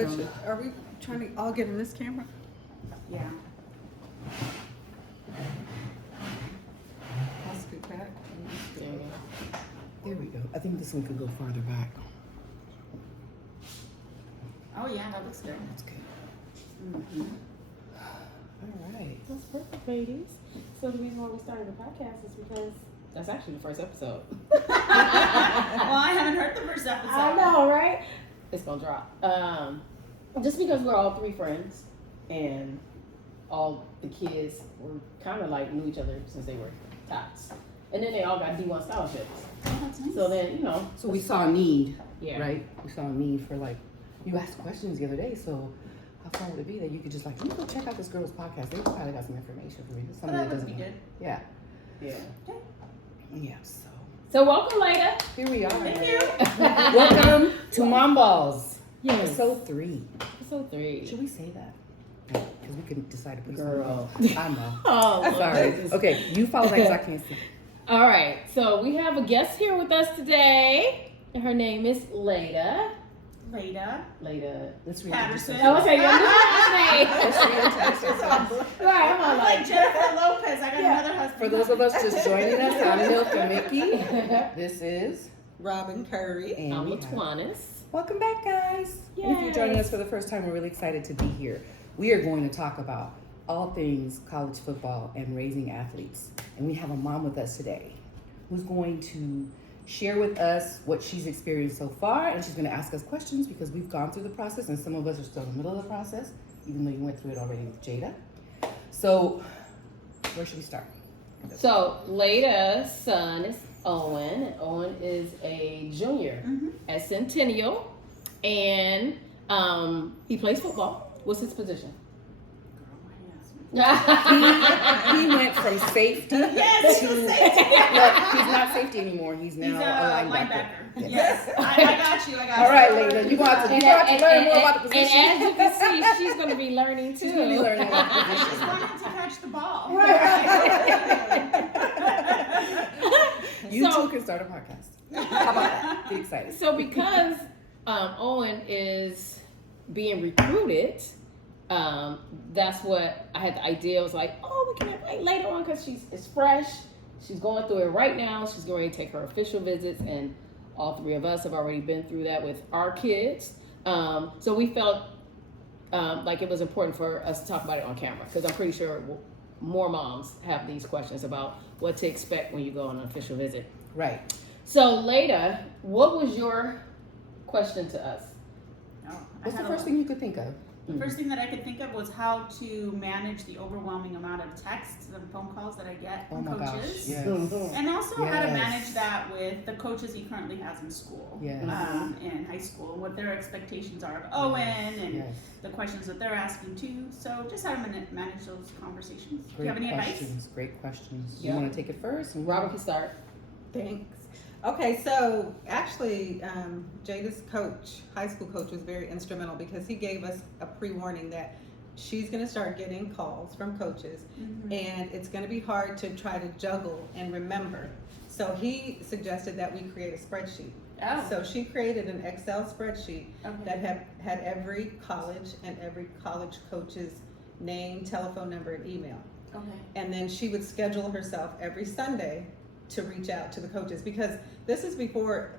Are we trying to all get in this camera? Yeah. I'll scoot back. Yeah. There we go. I think this one could go farther back. Oh yeah, that looks good. That's good. Mm-hmm. All right. That's perfect, ladies. So the reason why we started the podcast is because that's actually the first episode. Well, I haven't heard the first episode. I know, right? It's gonna drop. Just because we're all three friends and all the kids were kind of like knew each other since they were tots. And then they all got D1 scholarships. Oh, that's nice. So then, you know. So we saw a need, Yeah. right? We saw a need for you asked questions the other day, so how fun would it be that you could just let me go check out this girl's podcast. They probably got some information for me. Oh, Something that would doesn't be good. Yeah. Yeah. Yeah, So welcome, Leida. here we are. Thank you. Welcome to Momballz. Yes. Episode 3. Episode 3. Should we say that? Because we can decide to put Girl. something else. I know. Oh, Sorry. Okay, you follow that because I can't see. All right, so we have a guest here with us today, and her name is Leida. Leida. Leida. Let's read Patterson. it. Oh, okay, your last name. Let's read it. Right, I'm all I'm like Jennifer Lopez. I got another husband. For those of us just joining us, I'm Milka Mickey. This is Robin Curry. and I'm we have- Laquanis. Welcome back, guys. And if you're joining us for the first time, we're really excited to be here. We are going to talk about all things college football and raising athletes. And we have a mom with us today who's going to share with us what she's experienced so far, and she's going to ask us questions because we've gone through the process and some of us are still in the middle of the process, even though you went through it already with Jada. So where should we start? So Leida's son is Owen, and Owen is a junior at Centennial, and he plays football. What's his position? He went from safety Yes, to he's safety. no, he's not safety anymore. He's now He's a linebacker. linebacker. Yes. I got you. All right, Leida, you're going to have to learn more about the position. And as you can see, she's going to be learning too. She's going to be learning about the I just position. wanted to catch the ball. You So- too can start a podcast. How about that? Get excited. So because Owen is being recruited, that's what I had the idea. I was like, oh, we can invite later on because it's fresh. She's going through it right now. She's going to take her official visits, and all three of us have already been through that with our kids. So we felt like it was important for us to talk about it on camera because I'm pretty sure more moms have these questions about what to expect when you go on an official visit. Right. So, Leida, what was your question to us? Oh, I What's the had a first thing you could think of? The first thing that I could think of was how to manage the overwhelming amount of texts and phone calls that I get Oh from my gosh. coaches. Yes. And also how to Yes. manage that with the coaches he currently has in school, Yes. in high school, and what their expectations are of Owen and Yes. the questions that they're asking too. So just how to manage those conversations. Do Great you have any advice? questions. Great questions. Yeah. You want to take it first? Robert can start. Thanks. Okay, so actually, Jada's coach, high school coach, was very instrumental because he gave us a pre-warning that she's going to start getting calls from coaches, and it's going to be hard to try to juggle and remember. So he suggested that we create a spreadsheet. Oh. So she created an Excel spreadsheet Okay. that had every college and every college coach's name, telephone number, and email. Okay. And then she would schedule herself every Sunday to reach out to the coaches because this is before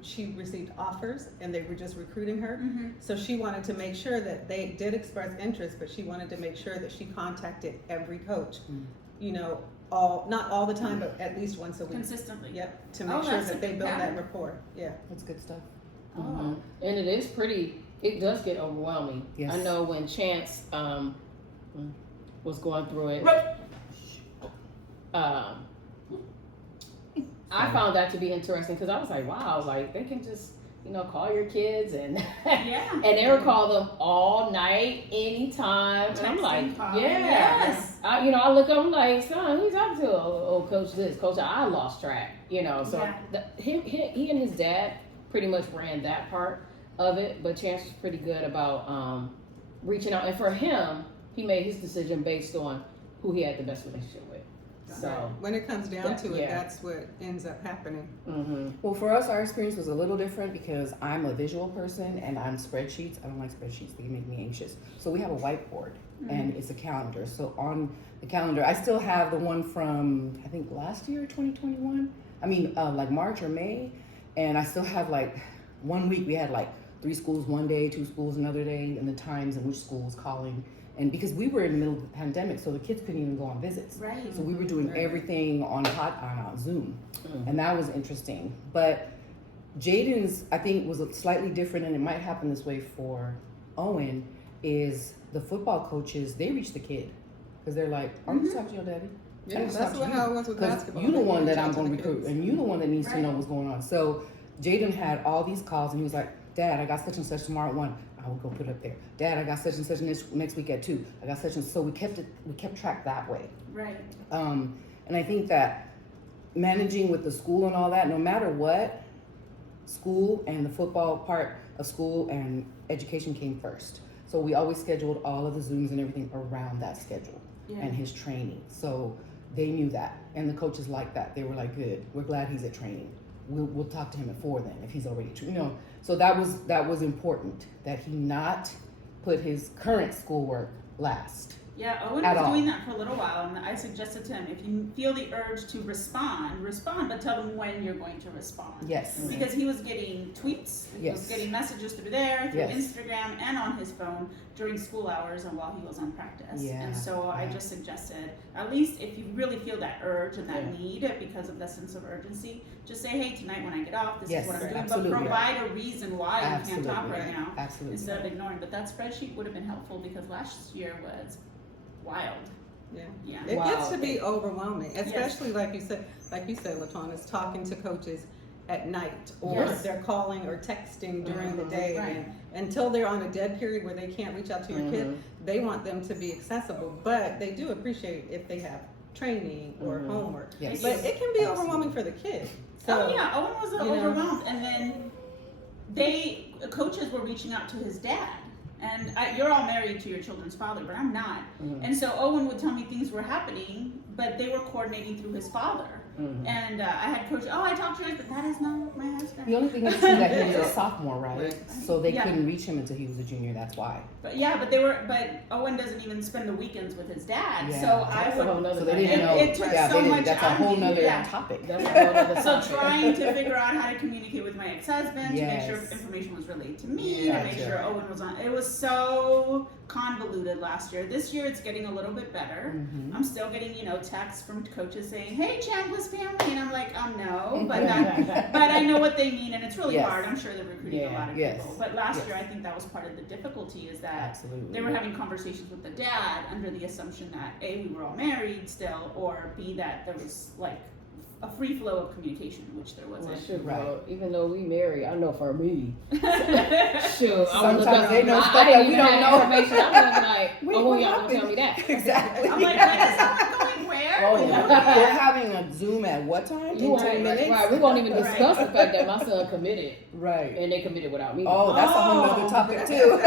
she received offers and they were just recruiting her. So she wanted to make sure that they did express interest, but she wanted to make sure that she contacted every coach, you know, not all the time, but at least once a week. Consistently. Yep, to Oh, make sure that's that a they good build that pattern. rapport. Yeah. That's good stuff. Oh. And it is it does get overwhelming. Yes. I know when Chance was going through it, I found that to be interesting because I was like, wow, like they can just, call your kids and Yeah. and they would call them all night, anytime. And I'm like, Texting, calling. yeah. Yes. I look up, I'm like, son, who's up to? Oh, coach this, coach that. I lost track, So Yeah. he and his dad pretty much ran that part of it, but Chance was pretty good about reaching out. And for him, he made his decision based on who he had the best relationship with. So, when it comes down to it, yeah. that's what ends up happening. Well, for us, our experience was a little different because I'm a visual person and I'm spreadsheets. I don't like spreadsheets; they make me anxious. So we have a whiteboard and it's a calendar. So on the calendar, I still have the one from I think last year, 2021. I mean, like March or May, and I still have like 1 week we had like 3 schools one day, 2 schools another day, and the times in which school was calling. And because we were in the middle of the pandemic, so the kids couldn't even go on visits. Right. So we were doing everything on Zoom, and that was interesting. But Jaden's, I think, was slightly different, and it might happen this way for Owen. Is the football coaches, they reach the kid because they're like, "I need to talk to your daddy." Yeah, that's how it was with basketball. You're the one that I'm Reach out going to to the recruit, kids. and you're the one that needs to know what's going on. So Jaden had all these calls, and he was like, "Dad, I got such and such tomorrow at 1. I will go put it up there. Dad, I got such and such next week at 2. I got such and so we kept track that way." Right. And I think that managing with the school and all that, no matter what, school and the football part of school and education came first. So we always scheduled all of the Zooms and everything around that schedule and his training. So they knew that, and the coaches liked that. They were like, "Good, we're glad he's at training. We'll talk to him at 4 then if he's already So that was important that he not put his current schoolwork last. Yeah, Owen At was all. doing that for a little while, and I suggested to him, if you feel the urge to respond, but tell them when you're going to respond. Yes. Because he was getting tweets, he was Yes. getting messages through there, through Yes. Instagram, and on his phone during school hours and while he was on practice. Yeah, And so I yeah. just suggested, at least if you really feel that urge and that Yeah. need because of the sense of urgency, just say, "Hey, tonight when I get off, this Yes, is what I'm doing," absolutely. but provide a reason why Absolutely. you can't talk right now. Absolutely. Instead of ignoring. But that spreadsheet would have been helpful because last year was wild. Yeah. Yeah. It Wow. gets to be overwhelming, especially like you said, LaTawn, is talking to coaches at night, or Yes. they're calling or texting during the day, Right. and until they're on a dead period where they can't reach out to your kid, they want them to be accessible, but they do appreciate if they have training or homework. Yes. But it can be overwhelming for the kid. So, Oh yeah, Owen was you know. overwhelmed, and then coaches were reaching out to his dad. And you're all married to your children's father, but I'm not. And so Owen would tell me things were happening, but they were coordinating through his father. And I had coach, I talked to yours, but that is not my husband. The only thing is that he was a sophomore, right? So they Yeah. couldn't reach him until he was a junior. That's why. But Owen doesn't even spend the weekends with his dad. Yeah. So I That's a whole would. nother So they thing. didn't know. It took yeah, so they didn't. much That's a out of whole me. nother Yeah. topic. That's a whole other So topic. trying to figure out how to communicate with my ex-husband to make Yes. sure information was relayed to me, Yeah, to make yeah. sure Owen was on. It was so convoluted last year. This year it's getting a little bit better. I'm still getting, texts from coaches saying, "Hey, Chandler's family," and I'm like, no, but I know what they mean, and it's really Yes. hard. I'm sure they're recruiting a lot of Yes. people. But last Yes. year I think that was part of the difficulty is that Absolutely. they were having conversations with the dad under the assumption that A, we were all married still, or B, that there was like a free flow of communication, which there Well, wasn't. sure, Right. bro. Even though we married, I know for me. Sure, Sometimes they know stuff that didn't we even don't have know. information. I'm looking like, Wait, oh, what y'all gonna happened? tell me that? Exactly. I'm like, when is someone going where? Oh, yeah. We're having a Zoom at what time? You In won't 10 minutes? Right, we won't even Right. discuss the fact that my son committed, Right. and they committed without me. Oh, that's a whole nother Oh. topic too.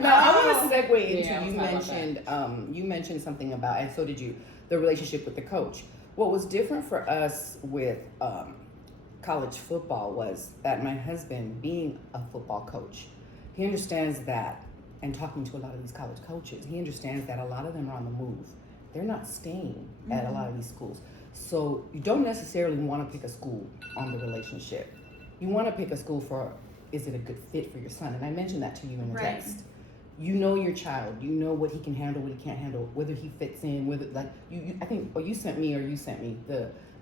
Now I want to segue into Yeah, you let's talk about mentioned something about, and so did you, the relationship with the coach. What was different for us with college football was that my husband, being a football coach, he understands that, and talking to a lot of these college coaches, he understands that a lot of them are on the move. They're not staying at a lot of these schools. So you don't necessarily want to pick a school on the relationship. You want to pick a school for, is it a good fit for your son? And I mentioned that to you in the Right. text. You know your child. You know what he can handle, what he can't handle, whether he fits in, whether I think, or you sent me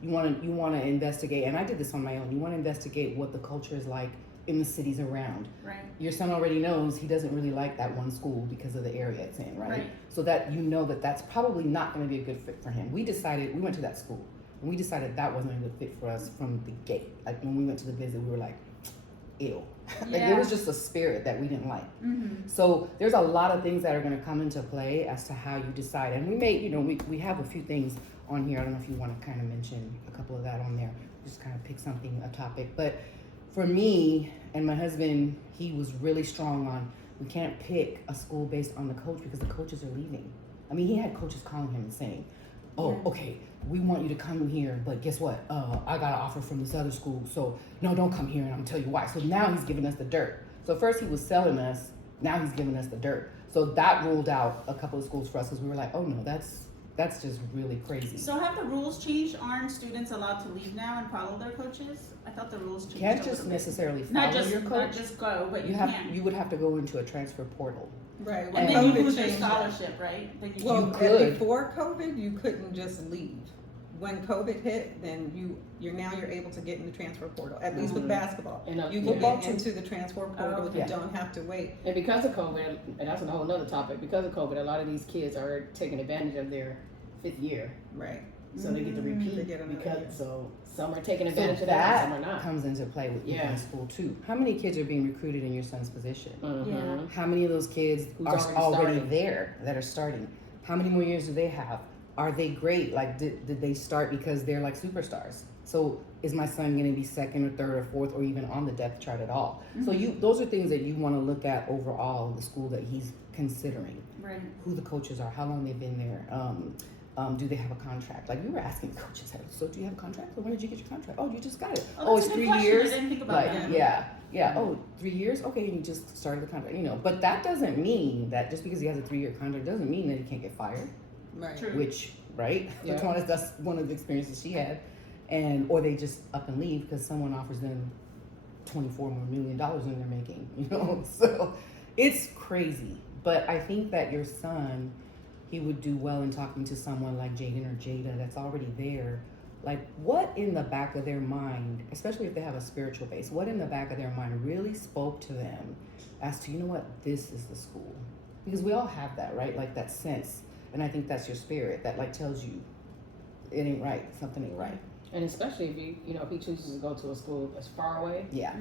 you want to investigate, and I did this on my own. You want to investigate what the culture is like in the cities around. Right. Your son already knows he doesn't really like that one school because of the area it's in, right? Right. So that you know that that's probably not going to be a good fit for him. We went to that school, and we decided that wasn't a good fit for us from the gate. Like when we went to the visit, we were like, ew. Like Yeah. there was just a spirit that we didn't like. Mm-hmm. So there's a lot of things that are going to come into play as to how you decide. And we may, we have a few things on here. I don't know if you want to kind of mention a couple of that on there. Just kind of pick something, a topic. But for me and my husband, he was really strong on, we can't pick a school based on the coach because the coaches are leaving. I mean, he had coaches calling him and saying, Oh, Yeah. okay, we want you to come here, but guess what? I got an offer from this other school, so no, don't come here, and I'm gonna tell you why. So now he's giving us the dirt. So first he was selling us, now he's giving us the dirt. So that ruled out a couple of schools for us because we were like, oh no, that's just really crazy. So have the rules changed? Aren't students allowed to leave now and follow their coaches? I thought the rules changed. You can't a just little bit. necessarily follow Not just your not coach. just go, but You can. you would have to go into a transfer portal. Right. And then you COVID lose your changed that. scholarship, right? Then you Well, You could. before COVID, you couldn't just leave. When COVID hit, then you're able to get in the transfer portal. At least with basketball, And, you yeah. can get into the transfer portal. okay. You don't have to wait. And because of COVID, and that's a whole nother topic, because of COVID, a lot of these kids are taking advantage of their 5th year. Right. So they get to repeat They get another year. because so some are taking So advantage of that, and some are that not. comes into play with Yeah. in school too. How many kids are being recruited in your son's position? Yeah. How many of those kids Who's are already already starting? there that are starting? How many more years do they have? Are they great? Like, did they start because they're like superstars? So is my son going to be second or third or fourth or even on the depth chart at all? So those are things that you want to look at overall, the school that he's considering. Right. Who the coaches are, how long they've been there. Do they have a contract? Like, we were asking coaches, so do you have a contract? Or when did you get your contract? Oh, you just got it. Oh, It's that's a good 3 question. years. I didn't think about Like, that. yeah. Oh, 3 years? Okay, and you just started the contract, But that doesn't mean that just because he has a 3-year contract doesn't mean that he can't get fired. Right. True. Which, right? Yeah. That's one of the experiences she had. Or they just up and leave because someone offers them $24 million more than they're making, So it's crazy. But I think that your son, he would do well in talking to someone like Jaden or Jada that's already there. Like, what in the back of their mind, especially if they have a spiritual base, what in the back of their mind really spoke to them as to, this is the school? Because we all have that, right? Like that sense. And I think that's your spirit that like tells you it ain't right, something ain't right. And especially if he chooses to go to a school that's far away, Yeah.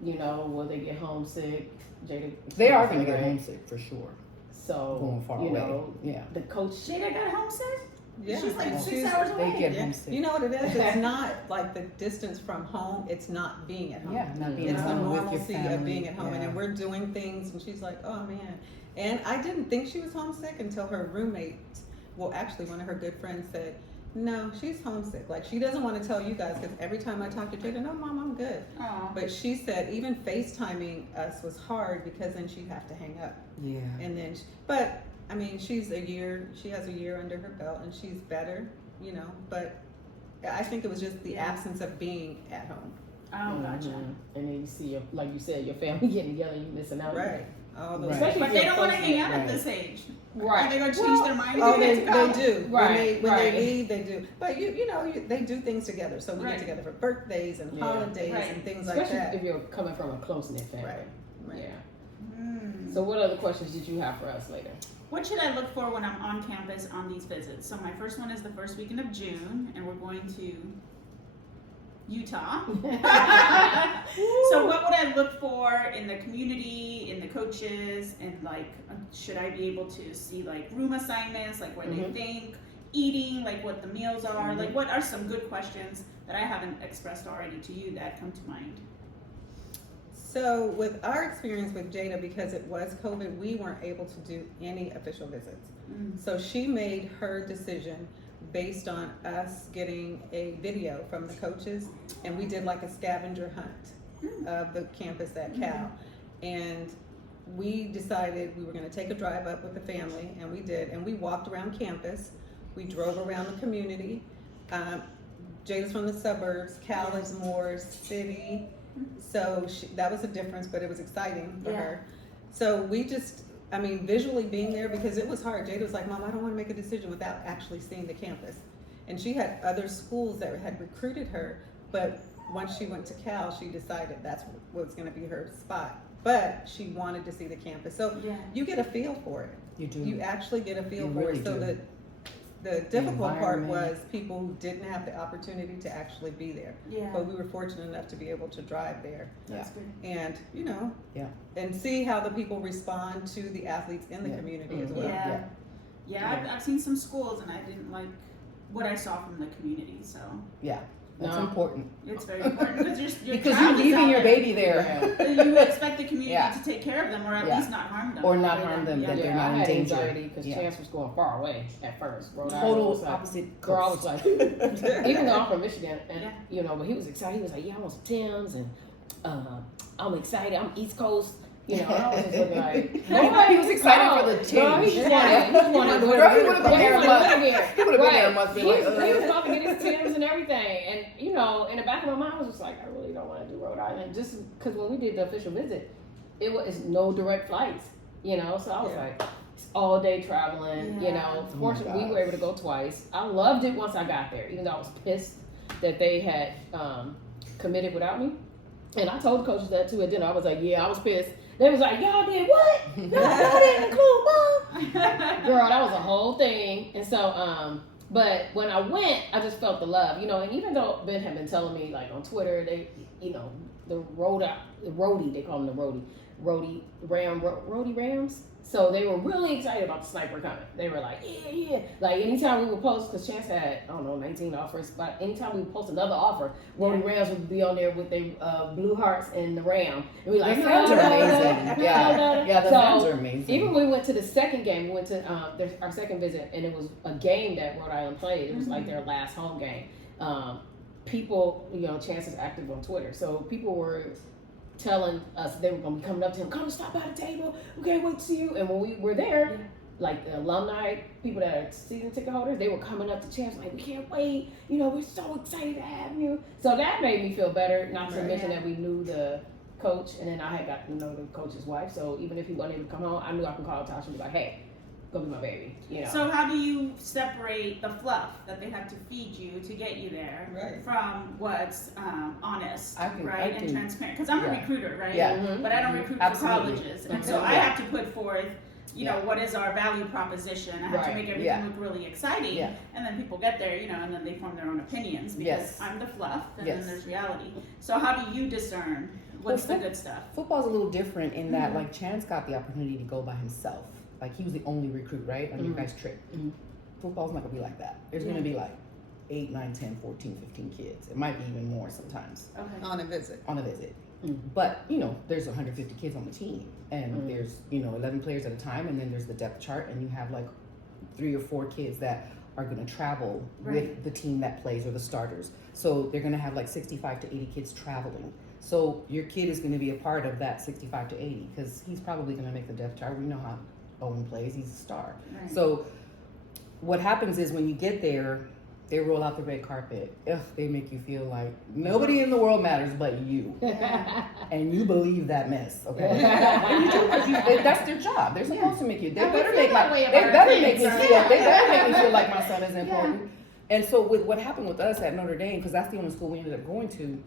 will they get homesick? Jada, They are going to get right? homesick for sure. So Going far away. Yeah. the coach. Jada got homesick? Yeah. She's like Oh. 6 hours away. They get Yeah. homesick. You know what it is? It's not like the distance from home. It's not being at home. Yeah, not being It's at the home with your normalcy family. of being at home, Yeah. and we're doing things, and she's like, "Oh man!" And I didn't think she was homesick until her roommate, actually one of her good friends said, "No, she's homesick. Like she doesn't want to tell you guys because every time I talk to Jada, no, Mom, I'm good." Aw. But she said even FaceTiming us was hard because then she'd have to hang up, Yeah. and then, but I mean, she has a year under her belt, and she's better, But I think it was just the absence of being at home. Oh, gotcha. And then you see like you said, your family getting together, you missing out. Right. All those. Right. Especially But if they you're don't want to close hang knit. out at Right. this age. Right. Are they going to change their mind? Oh, and they get to college? do. Right, When right. they leave, they do. But they do things together. So we Right. get together for birthdays and Yeah. holidays Right. and things like Especially that. if you're coming from a close knit family. Right. Yeah. Hmm. So what other questions did you have for us later? What should I look for when I'm on campus on these visits? So my first one is the first weekend of June, and we're going to Utah. So what would I look for in the community, in the coaches, and should I be able to see room assignments, where they think, eating, what the meals are, what are some good questions that I haven't expressed already to you that come to mind? So with our experience with Jada, because it was COVID, we weren't able to do any official visits. So she made her decision based on us getting a video from the coaches, and we did a scavenger hunt of the campus at Cal. And we decided we were going to take a drive up with the family, and we did, and we walked around campus. We drove around the community. Jada's from the suburbs, Cal is more city, so that was a difference, but it was exciting for her. So we just, visually being there, because it was hard. Jada was like, "Mom, I don't want to make a decision without actually seeing the campus." And she had other schools that had recruited her, but once she went to Cal, she decided that's what was going to be her spot. But she wanted to see the campus. So you get a feel for it. You do. You actually get a feel You for really it. So do. the difficult part environment. was people who didn't have the opportunity to actually be there. Yeah. But we were fortunate enough to be able to drive there That's good. and, Yeah. and see how the people respond to the athletes in the Yeah. community as well. Yeah. Yeah, I've seen some schools and I didn't like what I saw from the community, so. Yeah. That's No. important. It's very important because you're Because child you're is leaving out your there. baby there. You expect the community Yeah. to take care of them or at Yeah. least not harm them. Or not harm them, Yeah. that they're Yeah, not I in had danger. anxiety because Yeah. Chance was going far away at first. Rhode Island Total was like, opposite girl, I was coast. like, even though I'm from Michigan, and Yeah. you know, but he was excited. He was like, "Yeah, I want some Timbs, and I'm excited. I'm East Coast." You know, and I was just looking like, He was excited for the change. Girl, he just wanted to Girl, he would've been there a month. He would've been there a month. He was about to get his Timbs and everything, and you know, in the back of my mind, I was just like, I really don't want to do Rhode Island, just because when we did the official visit, it was no direct flights. You know, so I was like, it's all day traveling. You know, fortunately, we were able to go twice. I loved it once I got there, even though I was pissed that they had committed without me. And I told the coaches that too at dinner. I was like, yeah, I was pissed. They was like, y'all did what? Y'all didn't include Mom. Girl, that was a whole thing. And so, but when I went, I just felt the love, you know. And even though Ben had been telling me, like on Twitter, they, you know, the roadie, they call them the roadie Rams. So they were really excited about the sniper coming. They were like, yeah. Like anytime we would post, because Chance had, I don't know, 19 offers, but anytime we would post another offer, Roadie Rams would be on there with their blue hearts and the Ram. And we like, The fans are amazing. Yeah, the fans are amazing. Even when we went to the second game, we went to our second visit, and it was a game that Rhode Island played. It was like their last home game. People, you know, Chance is active on Twitter, so people were telling us they were going to be coming up to him, come stop by the table, we can't wait to see you. And when we were there, like the alumni, people that are season ticket holders, they were coming up to Chance like, we can't wait, you know, we're so excited to have you. So that made me feel better, not to mention that we knew the coach, and then I had got to know the coach's wife, so even if he wasn't able to come home, I knew I could call Tasha and be like, hey, go be my baby, you know. So how do you separate the fluff that they have to feed you to get you there from what's honest, and transparent? Because I'm a recruiter, right? Yeah. But I don't recruit for colleges, and so I have to put forth, you know, what is our value proposition? I have to make everything look really exciting, and then people get there, you know, and then they form their own opinions because I'm the fluff, and then there's reality. So how do you discern what's the good stuff? Football's a little different in that, like, Chance got the opportunity to go by himself. Like, he was the only recruit, right, on your guys' trip. Football's not going to be like that. There's going to be like 8, 9, 10, 14, 15 kids. It might be even more sometimes. On a visit. But, you know, there's 150 kids on the team. And there's, you know, 11 players at a time. And then there's the depth chart. And you have like 3 or 4 kids that are going to travel with the team that plays, or the starters. So they're going to have like 65 to 80 kids traveling. So your kid is going to be a part of that 65 to 80 because he's probably going to make the depth chart. We know how Owen plays, he's a star. So what happens is when you get there, they roll out the red carpet. Ugh, they make you feel like nobody in the world matters but you. And you believe that mess, okay? And you do, because that's their job. They're supposed to make you. They better make me feel like my son is important. And so with what happened with us at Notre Dame, because that's the only school we ended up going to,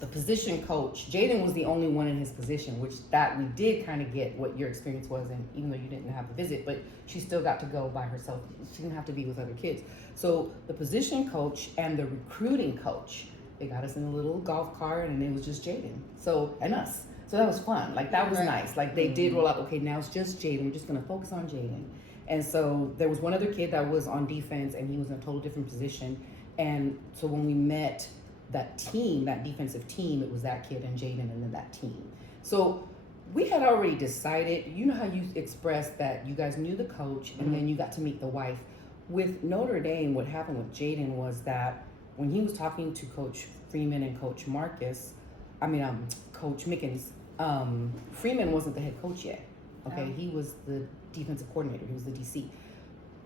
the position coach, Jaden was the only one in his position, which that we did kind of get what your experience was, and even though you didn't have a visit, but she still got to go by herself. She didn't have to be with other kids. So the position coach and the recruiting coach, they got us in a little golf cart, and it was just Jaden. So, and us. So that was fun. Like, that was nice. Like, they did roll out, okay, now it's just Jaden. We're just going to focus on Jaden. And so there was one other kid that was on defense, and he was in a total different position. And so when we met that team, that defensive team, it was that kid and Jaden and then that team. So we had already decided, you know how you expressed that you guys knew the coach and then you got to meet the wife. With Notre Dame, what happened with Jaden was that when he was talking to Coach Freeman and Coach Coach Mickens, Freeman wasn't the head coach yet. Okay, he was the defensive coordinator, he was the DC.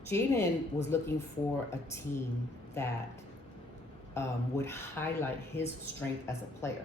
Jaden was looking for a team that would highlight his strength as a player.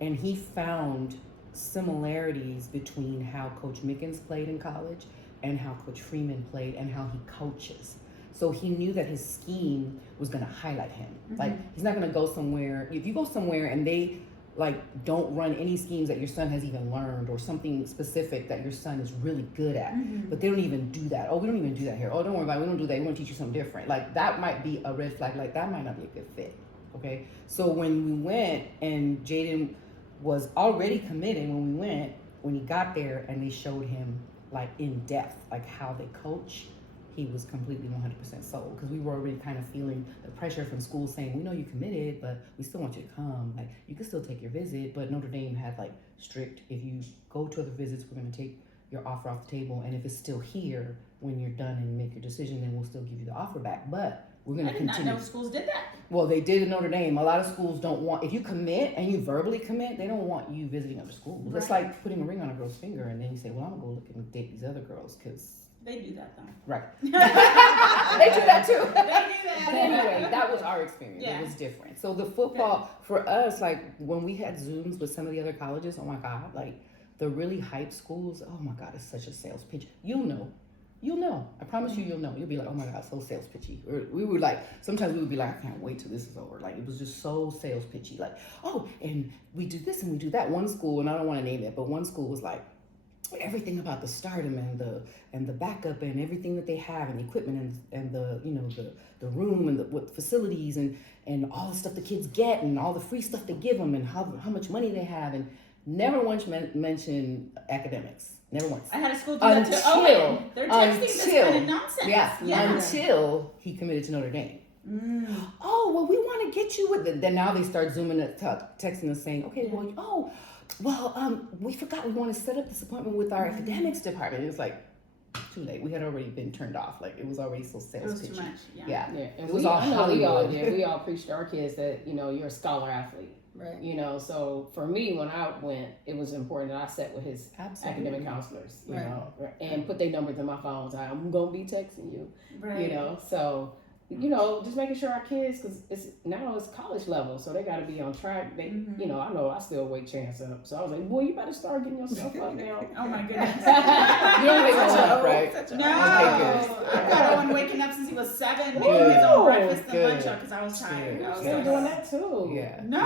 And he found similarities between how Coach Mickens played in college and how Coach Freeman played and how he coaches. So he knew that his scheme was going to highlight him. Like, he's not going to go somewhere. If you go somewhere and they like don't run any schemes that your son has even learned, or something specific that your son is really good at, but they don't even do that. Oh, we don't even do that here. Oh, don't worry about it. We don't do that. We want to teach you something different. Like, that might be a red flag. Like, that might not be a good fit. Okay. So when we went, and Jaden was already committed when he got there, and they showed him like in depth, like how they coach, he was completely 100% sold, because we were already kind of feeling the pressure from school saying, we know you committed, but we still want you to come. Like, you can still take your visit, but Notre Dame had like strict, if you go to other visits, we're going to take your offer off the table, and if it's still here when you're done and make your decision, then we'll still give you the offer back. But we're going to continue. I did not know schools did that. Well, they did in Notre Dame. A lot of schools don't want, if you commit and you verbally commit, they don't want you visiting other schools. Right. It's like putting a ring on a girl's finger and then you say, well, I'm going to go look and date these other girls, because... They do that though. Right. They do that too. They do that. But anyway, that was our experience. Yeah. It was different. So the football, for us, like when we had Zooms with some of the other colleges, oh my God, like the really hype schools, oh my God, it's such a sales pitch. You'll know. I promise you'll know. You'll be like, oh my God, so sales pitchy. Or we were like, sometimes we would be like, I can't wait till this is over. Like, it was just so sales pitchy. Like, oh, and we do this and we do that. One school, and I don't want to name it, but one school was like, everything about the stardom and the backup and everything that they have and the equipment and the, you know, the room and the what facilities and all the stuff the kids get and all the free stuff they give them and how much money they have, and never once mention academics. Never once. I had a school do that too. Oh, they're texting this kind of nonsense. Yeah, until he committed to Notre Dame. Oh, well, we want to get you with it. Then now they start zooming and texting us saying, okay, we forgot we want to set up this appointment with our academics department. It was like, too late. We had already been turned off. Like, it was already so sales pitchy. Too much. Yeah. And it was all Hollywood. We all preached to our kids that, you know, you're a scholar athlete. Right. You know, so for me, when I went, it was important that I sat with his academic counselors, you know, and put their numbers in my phone. So I'm going to be texting you, you know, so, you know, just making sure our kids, because it's college level, so they got to be on track. They, you know I still weight chance up. So I was like, boy, you better start getting yourself up now. Oh my goodness. You don't wake up, right? No. I've got one waking up since he was 7, making his own breakfast and lunch up because I was tired. I was doing that too. Yeah. No,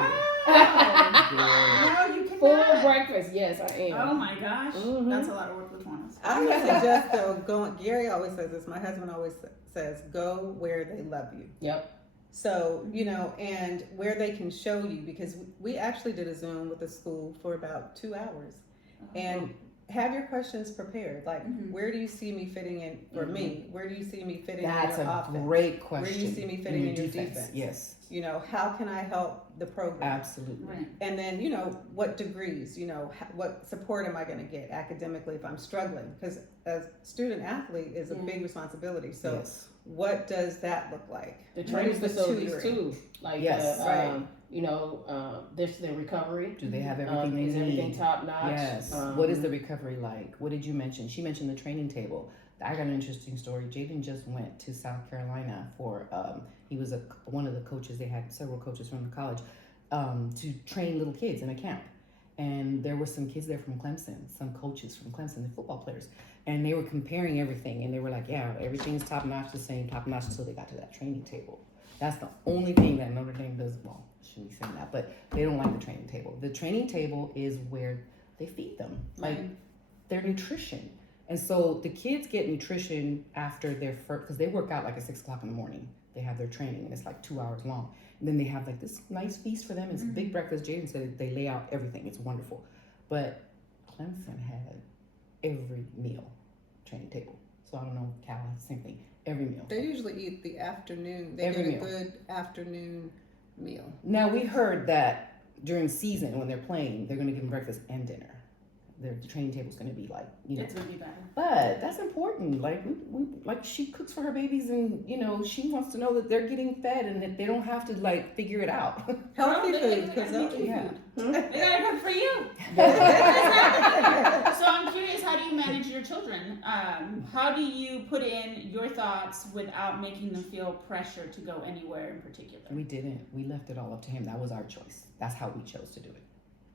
you cannot. Full breakfast, yes, I am. Oh my gosh, that's a lot of work with one. I would suggest though, Gary always says this, my husband always says, go where they love you. Yep. So, you know, and where they can show you, because we actually did a Zoom with the school for about 2 hours. And have your questions prepared. Like, where do you see me fitting in for me? Where do you see me fitting in your offense? That's a great question. Where do you see me fitting in your defense? Yes. You know, how can I help the program? Absolutely. Right. And then, you know, what degrees, you know, what support am I going to get academically if I'm struggling? Because as student athlete is a big responsibility. So what does that look like? The training facilities too. Like, you know, there's the recovery. Do they have everything they need? Is everything top notch? Yes. What is the recovery like? What did you mention? She mentioned the training table. I got an interesting story. Jaden just went to South Carolina for, he was one of the coaches. They had several coaches from the college to train little kids in a camp. And there were some kids there from Clemson, some coaches from Clemson, the football players. And they were comparing everything. And they were like, yeah, everything's top notch, the same top notch until they got to that training table. That's the only thing that Notre Dame does. Well, I shouldn't be saying that, but they don't like the training table. The training table is where they feed them, like their nutrition. And so the kids get nutrition after their first, because they work out like at 6 o'clock in the morning. They have their training and it's like 2 hours long. And then they have like this nice feast for them. It's a big breakfast. Jaden said they lay out everything. It's wonderful. But Clemson had every meal training table. So I don't know, Cal, same thing. Every meal. They usually eat the afternoon. They Every get meal. a good afternoon meal. Now we heard that during season when they're playing, they're going to give them breakfast and dinner. The training table's going to be like, you know. It's going to be better. But that's important. Like we like she cooks for her babies, and you know she wants to know that they're getting fed and that they don't have to like figure it out. Healthy Well, food, because they got to cook for you. So I'm curious, how do you manage your children? How do you put in your thoughts without making them feel pressure to go anywhere in particular? We didn't. We left it all up to him. That was our choice. That's how we chose to do it.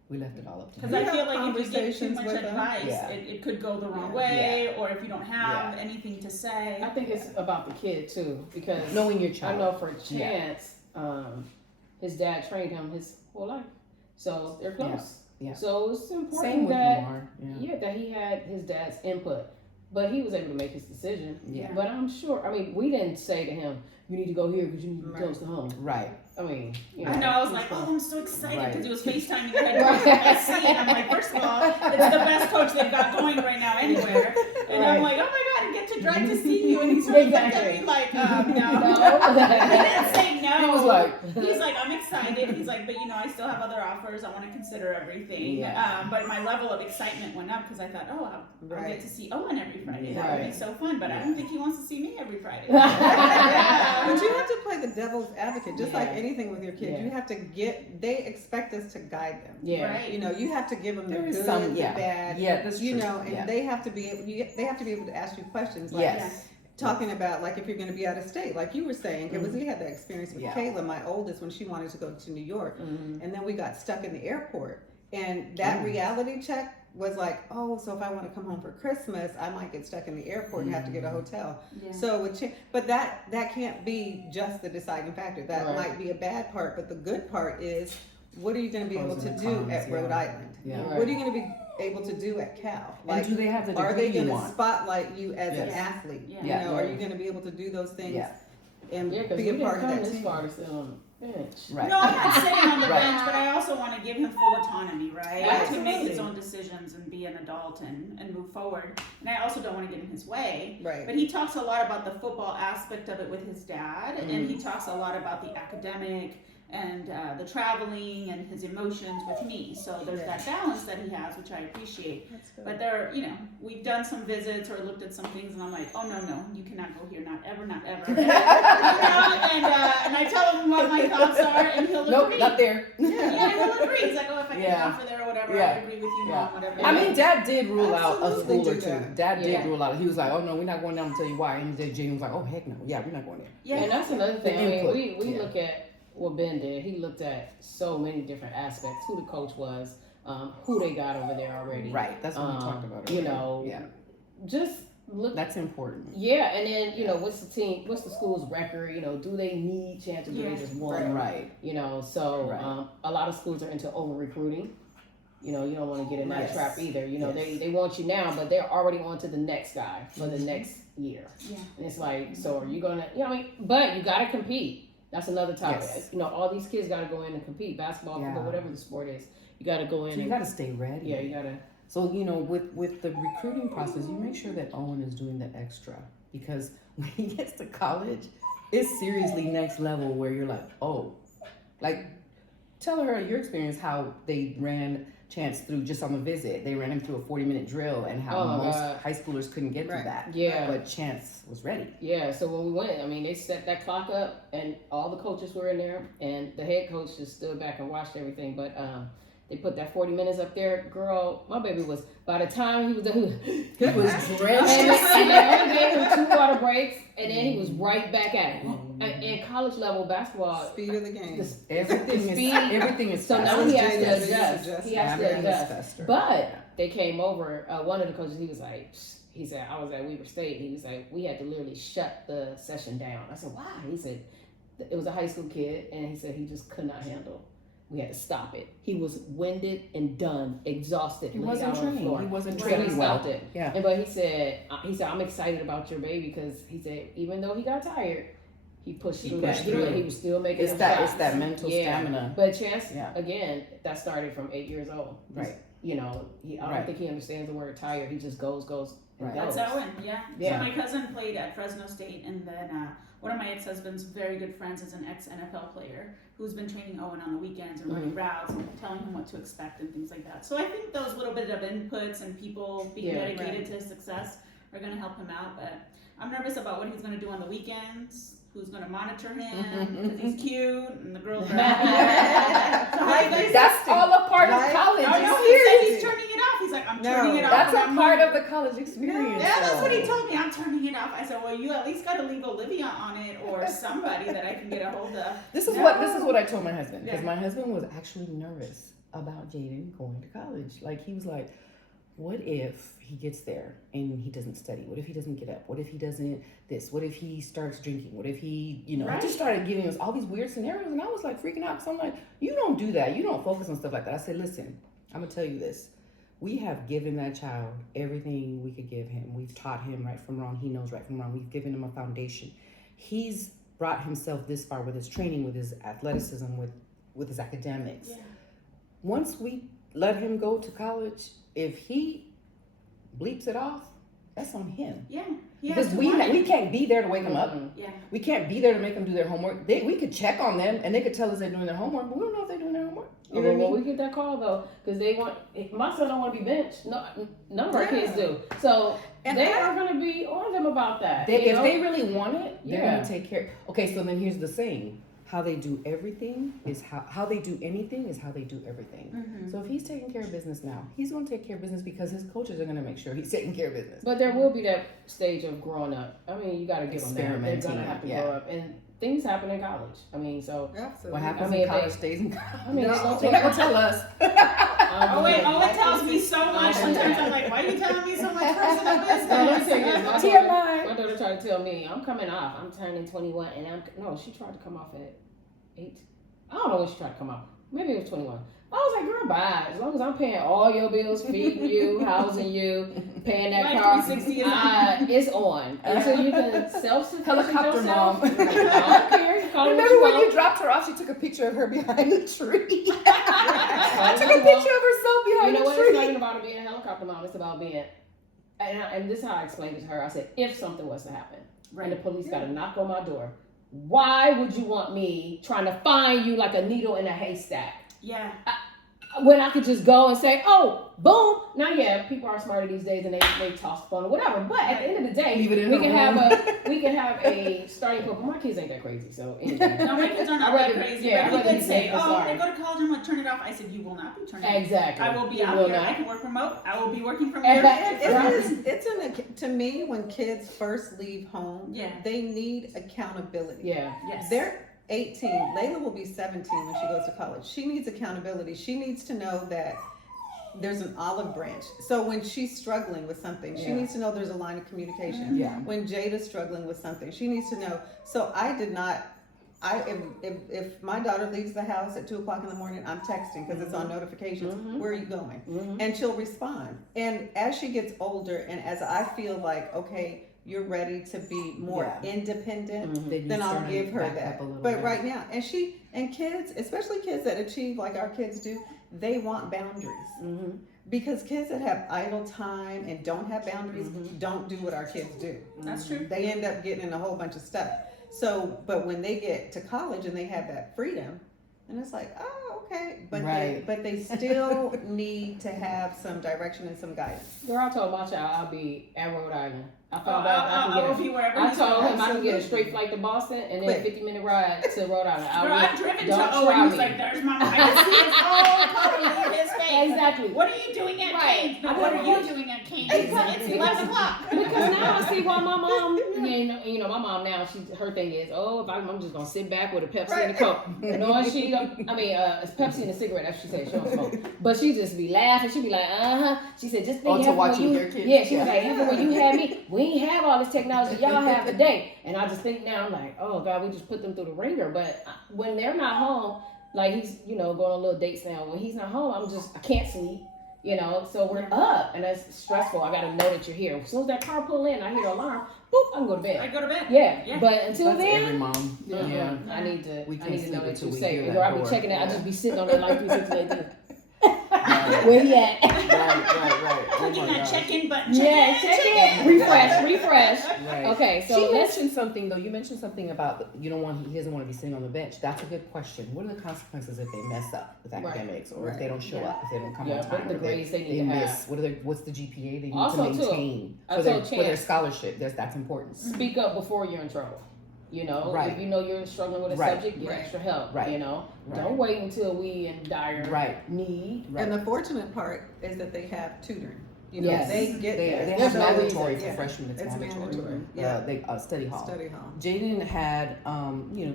We left it all up to him. Because I feel like if you give too conversations much with them. advice, Yeah. it could go the wrong way, or if you don't have anything to say. I think it's about the kid too, because Knowing your child. I know for Chance, his dad trained him his whole life, so they're close. Yeah. So it's important Same with that Lamar. that he had his dad's input, but he was able to make his decision. Yeah. But I'm sure. I mean, we didn't say to him, "You need to go here because you need to be Right. close to home." Right. I mean, you I know, I was like, oh, I'm so excited because he was FaceTiming the head coach at SC, and I'm like, first of all, it's the best coach they've got going right now anywhere. And I'm like, oh my God, I get to drive to see you, and He sort of looked Exactly. at me like, no. No. He didn't say no. He was like, He's like, I'm excited. He's like, but I still have other offers. I want to consider everything. Yeah. But my level of excitement went up because I thought, I'll get to see Owen every Friday. That would be so fun. But I don't think he wants to see me every Friday. But you have to play the devil's advocate, just like Yeah. anything with your kids. Yeah. You have to they expect us to guide them. Yeah. Right. You have to give them the There is good, some- the yeah. bad. Yeah, that's true. And Yeah. they have to be able. They have to be able to ask you questions. Like, yes. talking about like if you're going to be out of state, like you were saying, it was we had that experience with Yeah. Kayla, my oldest, when she wanted to go to New York, Mhm. and then we got stuck in the airport, and that reality check was like, oh, so if I want to come home for Christmas, I might get stuck in the airport and have to get a hotel. Yeah. So but that can't be just the deciding factor. That Right. might be a bad part, but the good part is, what are you going to be able Pros to and do cons, at Rhode yeah. Island? Yeah. What are you going to be able to do at Cal? And do they have the are they degree you going to want? spotlight you as an Yes. athlete? Yeah. Yeah. Are you going to be able to do those things Yeah. and Yeah, because be we a didn't part of come that this team? far to sit on the bench. Right. No, I'm not sitting on the Right. bench, but I also want to give him full autonomy, right? To make his Absolutely. own decisions and be an adult and move forward. And I also don't want to get in his way. Right. But he talks a lot about the football aspect of it with his dad, and he talks a lot about the academic and the traveling and his emotions with me. So there's that balance that he has, which I appreciate. That's good. But we've done some visits or looked at some things, and I'm like, oh no, you cannot go here, not ever, not ever. And I tell him what my thoughts are, and he'll agree. Nope, not there. Yeah, he'll agree. He's like, oh, if I Yeah. get an offer there or whatever, Yeah. I agree with you, Yeah. Mom, whatever. I mean, Dad did rule out a Absolutely school or do two. that. Dad did Yeah. rule out. He was like, "Oh no, we're not going down to tell you why." And then Jane was like, "Oh heck no, yeah, we're not going there." yeah. And that's another thing. I mean, input. we Yeah. look at what Ben did. He looked at so many different aspects. Who the coach was, who they got over there already. Right. That's what we talked about. You earlier. know, Yeah, just look. that's important. Yeah, and then what's the school's record? Do they need chance to do Yeah. just one? Right. So Right. a lot of schools are into over recruiting. You don't want to get in that Yes. trap either. Yes. They want you now, but they're already on to the next guy for the next year. Yeah. And it's like, so are you gonna? But you gotta compete. That's another topic. Yes. All these kids gotta go in and compete. Basketball, Yeah. football, whatever the sport is, you gotta go in. So you and, got to stay ready. yeah, you gotta. So with the recruiting process, you make sure that Owen is doing the extra, because when he gets to college, it's seriously next level where you're like, oh, like tell her your experience how they ran Chance through just on the visit. They ran him through a 40-minute drill, and how Oh, my most God. high schoolers couldn't get through Right. that. Yeah. But Chance was ready. Yeah, so when we went, they set that clock up, and all the coaches were in there, and the head coach just stood back and watched everything. But they put that 40 minutes up there. Girl, my baby was, by the time he was done, He was drenched. and they only gave him 2 water breaks, and then he was right back at it. And college level basketball, Speed of the game. Everything is so now faster. he has to Everything is adjust. He has to Everything is adjust. faster. But they came over. One of the coaches, he was like, he said, I was at Weaver State. He was like, we had to literally shut the session down. I said, why? He said, it was a high school kid, and he said he just could not handle. We had to stop it. He was winded and done, exhausted, He laid wasn't out on the training. floor. He wasn't So he training well. stopped it. Yeah. And but he said, I'm excited about your baby, because he said even though he got tired, he pushed through that. pushed through. He was still making It's them that shots. it's that mental Yeah. stamina. But Chance, Yeah. again, that started from 8 years old. Right. I don't Right. think he understands the word tired. He just goes, and Right. goes. That's Owen, yeah. Yeah. So my cousin played at Fresno State, and then one of my ex-husband's very good friends is an ex-NFL player who's been training Owen on the weekends and running routes and telling him what to expect and things like that. So I think those little bit of inputs and people being Yeah. dedicated to his success are going to help him out. But I'm nervous about what he's going to do on the weekends. Who's going to monitor him because he's cute and the girls are That's all a part of Right. college Oh, no, he experience. said he's turning it off. He's like, I'm turning it off. That's when a I'm part moving. of the college experience. Yeah, that's what he though. told me. I'm turning it off. I said, well, you at least got to leave Olivia on it or somebody that I can get a hold of. This is No. what I told my husband, because Yeah. my husband was actually nervous about Jaden going to college. Like, he was like, what if he gets there and he doesn't study? What if he doesn't get up? What if he doesn't this? What if he starts drinking? What if he, he Right. just started giving us all these weird scenarios, and I was like freaking out, because I'm like, you don't do that. You don't focus on stuff like that. I said, listen, I'm gonna tell you this. We have given that child everything we could give him. We've taught him right from wrong. He knows right from wrong. We've given him a foundation. He's brought himself this far with his training, with his athleticism, with his academics. Yeah. Once we let him go to college, if he bleeps it off, that's on him. Yeah. He has Because to want it. we can't be there to wake them up. Yeah. We can't be there to make them do their homework. We could check on them and they could tell us they're doing their homework, but we don't know if they're doing their homework. You know what I mean? We get that call though, because they want. My son don't want to be benched. No, none of our kids do. So And they are going to be on them about that. If they really want it, they're Yeah. going to take care. Okay, so then here's the saying: how they do everything is how they do anything is how they do everything. Mm-hmm. So if he's taking care of business now, he's going to take care of business because his coaches are going to make sure he's taking care of business. But there will be that stage of growing up. I mean, you got to give them that. They're going to Experimenting, have to yeah. grow up, and things happen in college. I mean, so Absolutely. What happens I mean, in college they- stays in college. I mean, No. it's They're not going to tell us. Owen tells me so much. Sometimes I'm like, why are you telling me so much personal business? No, let me tell you this. My TMI. daughter tried to tell me I'm coming off. I'm turning 21, and she tried to come off at 8. I don't know when she tried to come off. Maybe it was 21. I was like, girl, bye. As long as I'm paying all your bills, feeding you, housing you, paying that Life car, 360 is on. it's on. Until you can self-sufficient Helicopter yourself. mom. I don't care. Call it what Remember you when want. you dropped her off? She took a picture of her behind the tree. Call I it took what a you picture want. of herself You behind know what? the It's not tree. even about being a helicopter mom. It's about being, and this is how I explained it to her. I said, if something was to happen, and the police got to knock on my door, why would you want me trying to find you like a needle in a haystack? Yeah. When I could just go and say, oh, boom. Now, yeah, people are smarter these days and they toss the phone or whatever. But at the end of the day, Leave it in we her can room. we can have a starting point. But my kids ain't that crazy, so anyway. No, my kids are not I'd that rather- crazy. yeah, but I'd he rather did be say, safe than oh, sorry. they go to college, I'm going to turn it off. I said, you will not be turning it off. Exactly. I will be You out will here. not. I can work remote. I will be working from And here. that- To me, when kids first leave home, Yeah. they need accountability. Yeah. Yes. They're 18. Layla will be 17 when she goes to college. She needs accountability. She needs to know that there's an olive branch. So when she's struggling with something, she Yeah. needs to know there's a line of communication. Yeah. When Jada's struggling with something, she needs to know. So if my daughter leaves the house at 2:00 in the morning, I'm texting because it's on notifications. Mhm. Where are you going? Mhm. And she'll respond. And as she gets older, and as I feel like, okay, you're ready to be more Yeah. independent, Mhm. then I'll give her back that. up a little But bit. right now, and kids, especially kids that achieve like our kids do, they want boundaries. Mhm. Because kids that have idle time and don't have boundaries don't do what our kids do. That's true. They end up getting in a whole bunch of stuff. So, but when they get to college and they have that freedom, and it's like, oh, okay, but Right. they still need to have some direction and some guidance. Girl, I told my child I'll be at Rhode Island. I found out I will be wherever I he's told going. him I can get a Absolutely. straight flight to Boston and then Quick. a 50-minute ride to Rhode Island. Girl, I've driven Don't to Owen. try He's me. like, there's mama. I can see his whole color in his face. Exactly. What are you doing at Right. Cane's? No, what are you doing at Cane's? It's 11 o'clock. Because now I see why my mom, you know, my mom now, her thing is, oh, if I'm just gonna sit back with a Pepsi and a Coke. No, she don't. I mean, it's Pepsi and a cigarette. That's what she said. She don't smoke, but she just be laughing. She be like, She said, just think to watching their kids. Yeah, she was Yeah. like, even when you had me, we ain't have all this technology y'all have today. And I just think now, I'm like, oh God, we just put them through the ringer. But when they're not home, like he's, going on little dates now. When he's not home, I can't sleep. So we're up, and that's stressful. I gotta know that you're here. As soon as that car pull in, I hear an alarm. Boop, I can go to I bed. go to bed. Yeah, but until That's then, every mom. Yeah. I need to. We I can't need to sleep know that until you're we safe. hear And that girl, I be door. checking it. I Yeah. just be sitting on that like 360 like this. Right. Where he at? Right. Oh Clicking my that gosh. check-in button. Yeah, check it. Refresh. Right. Okay, so She let's. mentioned something though. You mentioned something about he doesn't want to be sitting on the bench. That's a good question. What are the consequences if they mess up with Right. academics, or if they don't show Yeah. up, if they don't come Yeah, on what time, the or grades they need they to miss? have. What's the GPA they need Also, to too, maintain I for told their Chance- scholarship? That's important. Speak up before you're in trouble. Right. If you know you're struggling with a Right. subject, get Right. extra help. Right. Don't Right. wait until we in dire Right. need. Right. And the fortunate part is that they have tutoring. Yes. They get They there. have no mandatory reason. for freshmen. It's It's mandatory. mandatory. Yeah. They study hall. Study hall. Jaden had,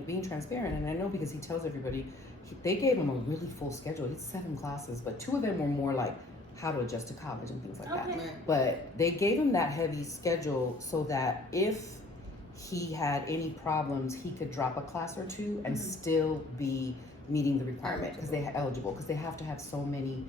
being transparent, and I know because he tells everybody, they gave him a really full schedule. It's 7 classes, but 2 of them were more like how to adjust to college and things like that. Okay. Right. But they gave him that heavy schedule so that if he had any problems, he could drop a class or 2 and still be meeting the requirement because they eligible because they have to have so many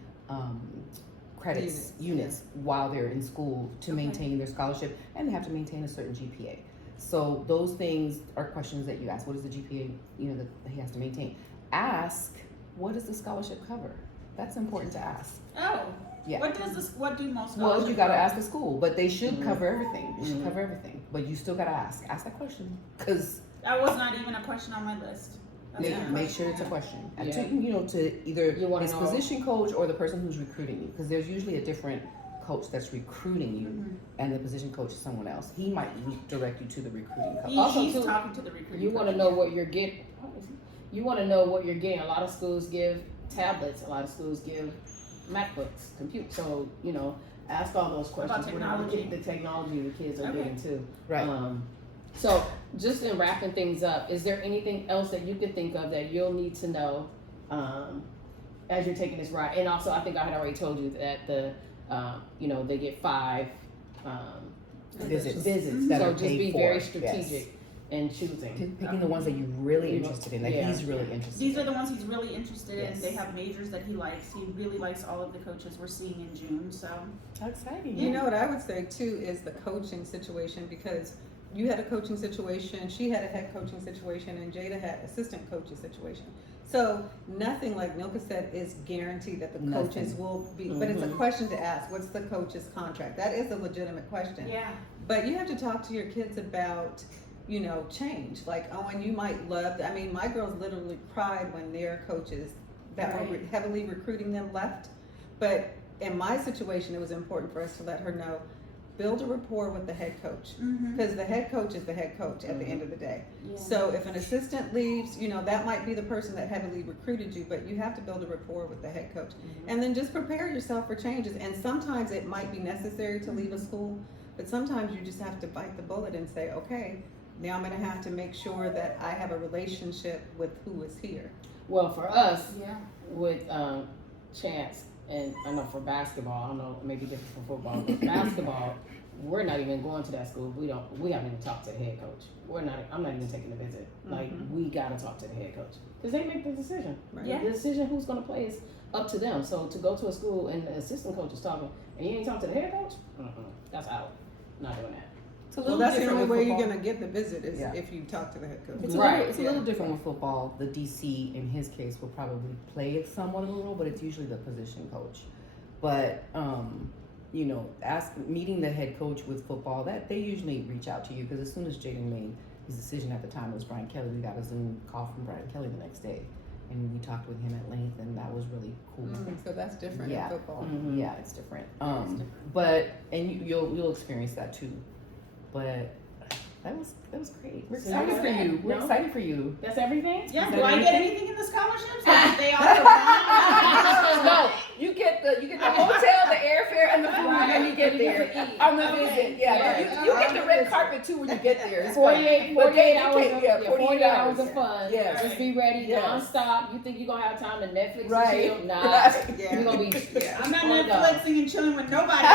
credits units while they're in school to maintain their scholarship, and they have to maintain a certain GPA. So those things are questions that you ask. What is the GPA that he has to maintain? Ask, what does the scholarship cover? That's important to ask. Oh, Yeah. What do most? Well, scholarships you gotta cover? ask the school, but they should cover everything. They should cover everything, but you still gotta ask that question because That was not even a question on my list. That's not a make question. sure it's a question. And Yeah. to either You wanna his know. position coach or the person who's recruiting you, because there's usually a different coach that's recruiting you, and the position coach is someone else. He might direct you to the recruiting coach. Also, He's too, talking to the recruiter. You want to know what you're getting. You want to know what you're getting. A lot of schools give tablets. A lot of schools give MacBooks, compute. So ask all those questions. About What technology. the technology the kids are Okay. getting too. Right. So just in wrapping things up, is there anything else that you could think of that you'll need to know as you're taking this ride? And also, I think I had already told you that they get 5 Visits. So are just paid be for. very Yes. strategic in choosing. Picking the ones that you're really interested in, that Yeah. he's really interested These in. are the ones he's really interested Yes. in. They have majors that he likes. He really likes all of the coaches we're seeing in June. So How exciting. You know what I would say too is the coaching situation, because you had a coaching situation, she had a head coaching situation, and Jada had assistant coaching situation. So nothing, like Milka said, is guaranteed that the coaches Nothing. will be, but it's a question to ask. What's the coach's contract? That is a legitimate question. yeah, But you have to talk to your kids about, change. Like, Owen, you might love, my girls literally cried when their coaches that were Right. heavily recruiting them left. But in my situation, it was important for us to let her know, build a rapport with the head coach. Because the head coach is the head coach at the end of the day. yeah. So if an assistant leaves, that might be the person that heavily recruited you, but you have to build a rapport with the head coach. And then just prepare yourself for changes. And sometimes it might be necessary to leave a school, but sometimes you just have to bite the bullet and say, okay, now I'm going to have to make sure that I have a relationship with who is here. Well, for us, yeah. with Chance, and I know for basketball, I don't know, maybe different from football, but basketball, we're not even going to that school. We haven't even talked to the head coach. I'm not even taking a visit. Like, we gotta talk to the head coach because they make the decision. Right? Yeah. The decision who's gonna play is up to them. So to go to a school and the assistant coach is talking and you ain't talk to the head coach, that's out. Not doing that. It's a Well, little that's the different only with way you're football. going to get the visit is Yeah. if you talk to the head coach. It's Right. a little different with football. The DC, in his case, will probably play somewhat of a role, but it's usually the position coach. But meeting the head coach with football, that they usually reach out to you, because as soon as Jaden made his decision at the time, it was Brian Kelly. We got a Zoom call from Brian Kelly the next day, and we talked with him at length, and that was really cool. So that's different Yeah. in football. Yeah, it's different. different. But you'll experience that too. But that was great. We're So excited that's for it. you. We're No? excited for you. That's everything? Yeah, Is do that I get everything? anything in the scholarships? Or they all No, you get the hotel, the airfare, and the food when you get there on the visit. Yeah, you get the red carpet too when you get there. It's fun. 48 But they hours can't- of, yeah, 48 hours of fun. Yes. Just be ready Yes. nonstop. You think you're going to have time to Netflix Right. and chill? Nah. Right. Yeah. You're going to be. Yeah. I'm not on the go. Netflixing and chilling with nobody.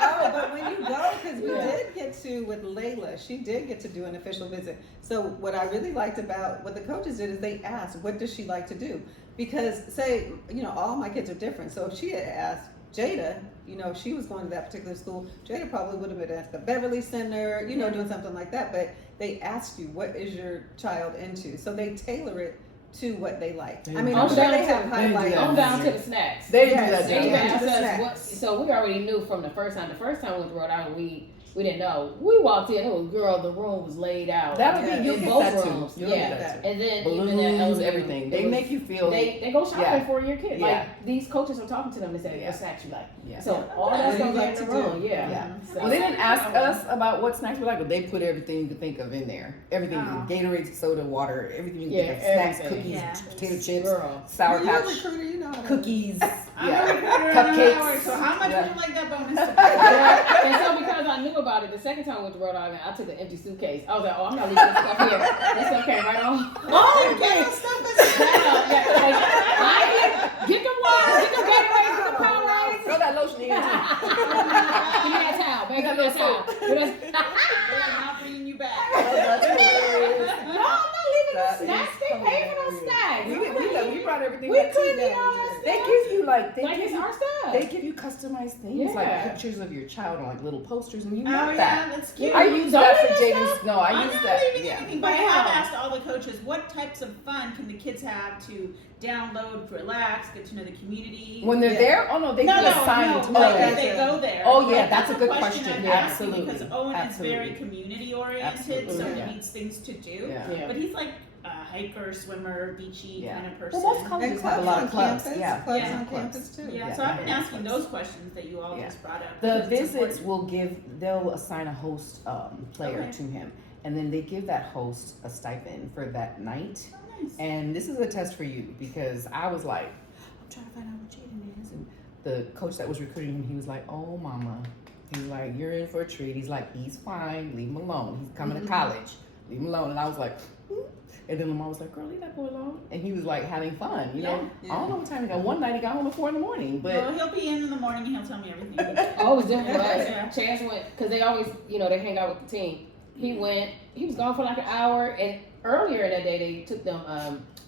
Oh, but when you go, because we Yeah. did get to, with Layla, she did get to do an official visit. So what I really liked about what the coaches did is they asked, what does she like to do? Because say, all my kids are different. So if she had asked Jada, if she was going to that particular school, Jada probably would have been at the Beverly Center, doing something like that. But they asked you, what is your child into? So they tailor it to what they like. They I mean, do I'm that. sure they They have do highlights. that. I'm down to the snacks. They Yes, do that. They they down do. asked the us snacks. so we already knew from the first time. The first time with Rhode Island, we didn't know. We walked in, the room was laid out. That'll Yeah. be you'll in get both that too. rooms. You'll Yeah. get that too. And then Balloons, even at LSU, everything. it They was- make you feel. They go shopping Yeah. for your kid. Yeah. Like these coaches are talking to them and say, Yeah. "What snacks you like?" Yeah. So all What that's do you gonna be like in to the do? room. Yeah. Yeah. So, Well, they didn't ask us about what snacks we like, but they put everything you could think of in there. Everything, Oh. Gatorade, soda, water, everything you can Yeah, think of. Snacks, everything. cookies, Yeah. potato chips, Girl. Sour Well, you're a Patch, recruiter, you know how to- cookies, I'm yeah, a recruiter and cupcakes. I'm so how much Yeah. would you like that bonus to pay? And so because I knew about it, the second time I went to Rhode Island, I took an empty suitcase. I was like, "Oh, I'm not leaving this stuff here. This stuff came right on." Oh, get that stuff is Get the water, get the Gatorade, get the Powerade. Throw that lotion in too. Give me that towel, baby. Give me that towel. They are not bringing you back. That's hilarious. No, I'm not leaving the That snacks. is They pay for those hilarious. snacks. We brought everything. We back to put you. it on. They give you It's our stuff. They give you customized things Yeah. like pictures of your child on like little posters, and you Oh want yeah, that. that's cute. I use Don't that leave for that Jaden's. stuff. No, I I'm use not that. leaving Yeah. anything, but I have asked all the coaches what types of fun can the kids have to download, relax, get to know the community. When they're Yeah. there, oh no, they get assigned. like Oh, if they go there. Oh, yeah, Like, that's a good question question. I've asked Absolutely. Because Owen Absolutely. is very community oriented, Absolutely. so Yeah. he needs things to do. Yeah. But he's like a hiker, swimmer, beachy Yeah. kind of person. Well, most And colleges clubs have a lot on of clubs. campus. Yeah. Clubs Yeah. on Clubs. campus too. Yeah, Yeah. so I've been Yeah. asking those questions that you all Yeah. just brought up. The because it's visits important. they'll assign a host player Okay. to him, and then they give that host a stipend for that night. Oh, nice. And this is a test for you because I was like, I'm trying to find out what Jaden is. And the coach that was recruiting him, he was like, oh, mama. He was like, you're in for a treat. He's like, he's fine. Leave him alone. He's coming to college. Leave him alone. And I was like, and then Lamar was like, girl, leave that boy alone. And he was like having fun, you know? Yeah. I don't know what time he got. One night he got home at 4 a.m. But Well, he'll be in the morning and he'll tell me everything. Oh, it was different for us. Yeah. Chance went, because they always, they hang out with the team. He was gone for like an hour, and earlier in that day, they took them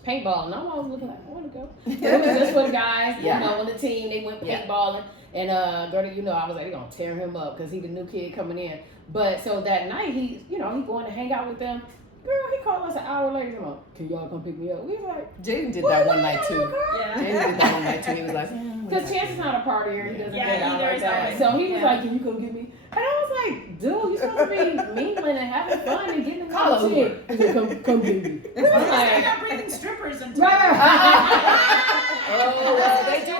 paintball, and I'm always looking like, I want to go. It was just for the guys, Yeah. on the team, they went Yeah. paintballing, and Gertie, I was like, they're going to tear him up, because he's the new kid coming in. But, so that night, he going to hang out with them. Girl, he called us an hour later, he's like, can y'all come pick me up? We was like, Jaden did that one night too. Yeah. Jaden did that one night too. He was like, because Chance is not a partier, he doesn't Yeah, get out either like is that. Owen. So he was Yeah. like, can you come get me? And I was like, dude, you supposed to be mingling and having fun and getting Call the Uber. shit. He said, come get me. They're Like, not bringing strippers into Oh, well, they do.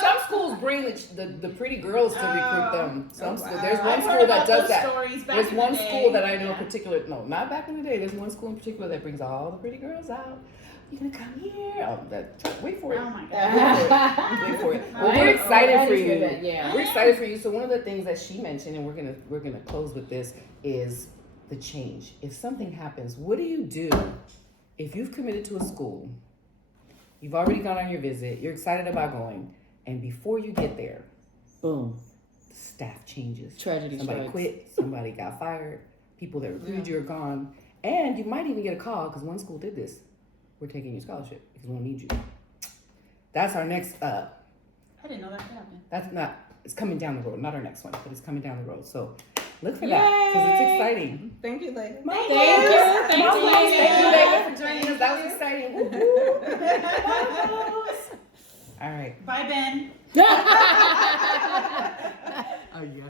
Some schools bring the pretty girls to recruit them. Oh, School, wow. there's one I've heard school that about does those that. stories back There's in one the school day. that I know Yeah. particular. No, not back in the day. There's one school in particular that brings all the pretty girls out. You gonna come here? Oh, wait for it. Oh my god. Wait for it. I Well, we're ain't- excited I for ain't you. said that, yeah. We're excited for you. So one of the things that she mentioned, and we're gonna close with this, is the change. If something happens, what do you do? If you've committed to a school, you've already gone on your visit, you're excited about going, and before you get there, boom, the staff changes. Tragedy Somebody strikes. quit, somebody got fired, people that recruited you are gone, and you might even get a call because one school did this. We're taking your scholarship because we don't need you. That's our next. I didn't know that could happen. That's not. It's coming down the road. Not our next one, but it's coming down the road. So look for that because it's Yay! exciting. Thank you, Leida. Thank you. Thank you. Thank you, Leida, for joining us. That was exciting. All right. Bye, Ben. Yeah. Oh yeah.